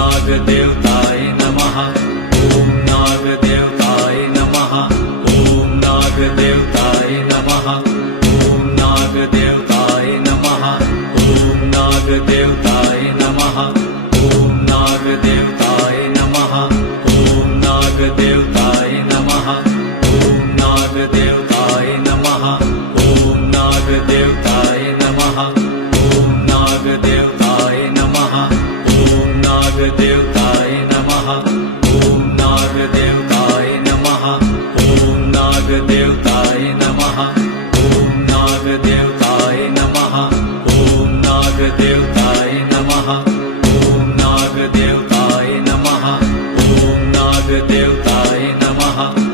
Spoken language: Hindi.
नागदेवताय नमः। ॐ नागदेवताय नमः। ॐ नागदेवताय नमः। ॐ नागदेवताय नमः। ॐ नागदेवताय नमः। ॐ नागदेवताय नमः। ॐ नागदेवताय नमः। ॐ नागदेवताय नमः। ॐ नागदेवताय नमः। ॐ नागदेवताय नमः। ॐ नागदेवताय नमः। ॐ नागदेवताय नमः। ॐ नागदेवताय नमः। ॐ नागदेवताय नमः। ॐ नागदेवताय नमः। ॐ नागदेवताय नमः। ॐ नागदेवताय नमः।